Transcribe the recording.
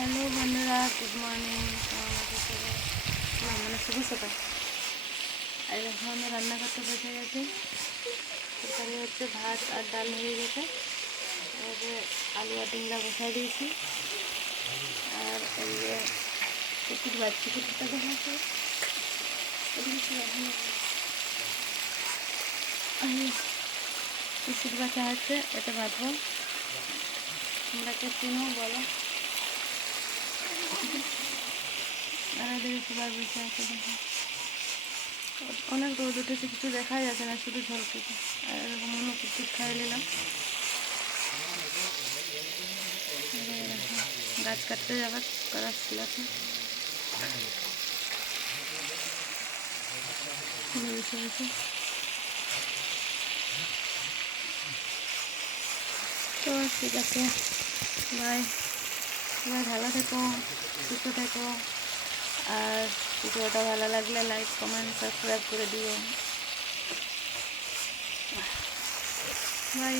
Hello বন্ধুরা, good morning. মানে শুভ সকাল। আর দেখো আমি রান্না করতে বসে গেছি। তরকারি হচ্ছে, ভাত আর ডাল হয়ে গেছে। এবারে আলু আর ডিমটা বসাই দিয়েছি। আর এই যে কুকুর বাচ্চা, কুকুরটা দেখাচ্ছে কুকুর বাচ্চা আছে, এটা বাঁধবো। তোমরা কে চিনো বলো। আর এদিকে সবাই বসে আছে, দেখো অনেক রোদ উঠেছে, কিছু দেখাই যাচ্ছে না, শুধু ঝলকেছে। আর এরকম অন্য কুকুর খাই নিলাম। গাছ কাটতে যাবার করার আছে, বসে বসে। তো ঠিক আছে, বাই। সবাই ভালো থেকো, সুস্থ থেকো। আর ভিডিওটা ভালো লাগলে লাইক, কমেন্ট, সাবস্ক্রাইব করে দিও। বাই।